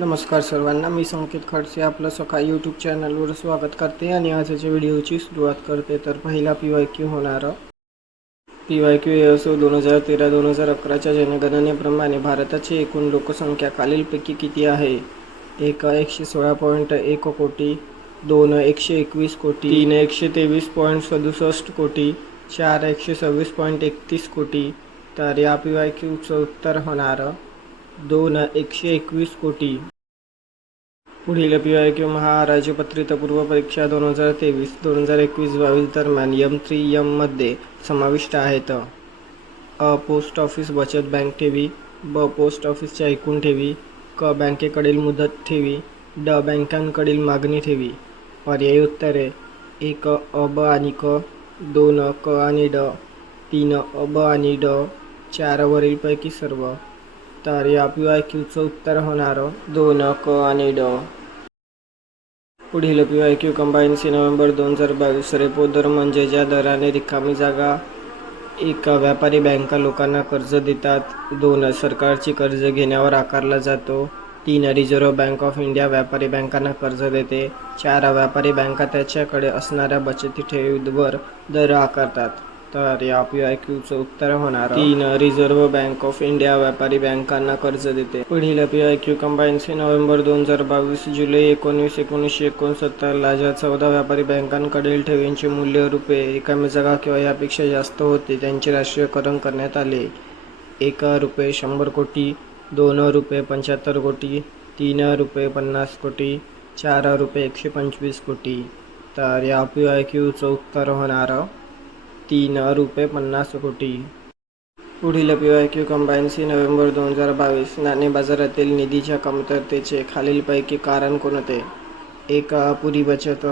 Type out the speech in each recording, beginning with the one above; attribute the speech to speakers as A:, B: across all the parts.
A: नमस्कार सर्वांना मी संकेत खडसे आपलं सकाळ यूट्यूब चॅनलवर स्वागत करते आणि आजच्या व्हिडिओची सुरुवात करते. तर पहिला पी वाय क्यू होणार. पी वाय क्यू असो दोन हजार तेरा दोन हजार अकराच्या जनगणनेप्रमाणे भारताची एकूण लोकसंख्या खालीलपैकी किती आहे? एक एकशे सोळा पॉईंट एक कोटी दोन एकशे एकवीस कोटी तीन एकशे तेवीस पॉईंट सदुसष्ट कोटी चार एकशे सव्वीस पॉईंट एकतीस कोटी. तर या पी वाय क्यूचं उत्तर होणार. दोन एकशे एकवीस कोटी. पुढील पी वाय क्यू महाराजपत्रित पूर्व परीक्षा दोन हजार तेवीस दोन हजार एकवीस बावीस दरम्यान यम थ्री यममध्ये समाविष्ट आहेत. अ पोस्ट ऑफिस बचत बँक ठेवी ब पोस्ट ऑफिसच्या एकूण ठेवी क बँकेकडील मुदत ठेवी ड बँकांकडील मागणी ठेवी. पर्यायी उत्तरे. एक अ ब आणि क. दोन क आणि ड. तीन अ ब आणि ड. चार वरीलपैकी सर्व. तर या पी वाय क्यूचं उत्तर होणार दोन क आणि ड. पुढील पी वाय क्यू कंबाईन्सी नोव्हेंबर दोन हजार बावीस रेपो दर म्हणजे ज्या दराने रिकामी जागा एक व्यापारी बँका लोकांना कर्ज देतात. दोन सरकारची कर्ज घेण्यावर आकारला जातो. तीन रिझर्व्ह बँक ऑफ इंडिया व्यापारी बँकांना कर्ज देते. चार व्यापारी बँका त्याच्याकडे असणाऱ्या बचती ठेवीवर दर आकारतात. तर या पी आय क्यूचं उत्तर होणार. तीन रिझर्व्ह बँक ऑफ इंडिया व्यापारी बँकांना कर्ज देते. पुढील पी आय क्यू कंबाईन्सी नोव्हेंबर दोन हजार बावीस जुलै एकोणवीस एकोणीसशे एकोणसत्तरला ज्या चौदा व्यापारी बँकांकडील ठेवींचे मूल्य रुपये रिकामी जागा किंवा यापेक्षा जास्त होते त्यांचे राष्ट्रीयकरण करण्यात आले. एक रुपये शंभर कोटी दोन रुपये पंच्याहत्तर कोटी तीन रुपये पन्नास कोटी चार रुपये एकशे पंचवीस कोटी. तर या पी आय क्यूचं उत्तर होणार. तीन रुपये पन्नास कोटी. पुढील पी वाय क्यू कंबाईन्सी नोव्हेंबर दोन हजार बावीस. नाणे बाजारातील निधीच्या कमतरतेचे खालीलपैकी कारण कोणते? एक अपुरी बचत.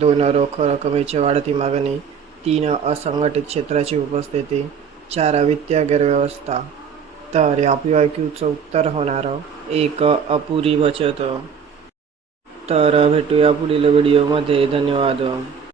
A: दोन रोख रकमेची वाढती मागणी. तीन असंघटित क्षेत्राची उपस्थिती. चार वित्तीय गैरव्यवस्था. तर या पी वाय क्यूचं उत्तर होणार एक अपुरी बचत. तर भेटूया पुढील व्हिडिओमध्ये. धन्यवाद.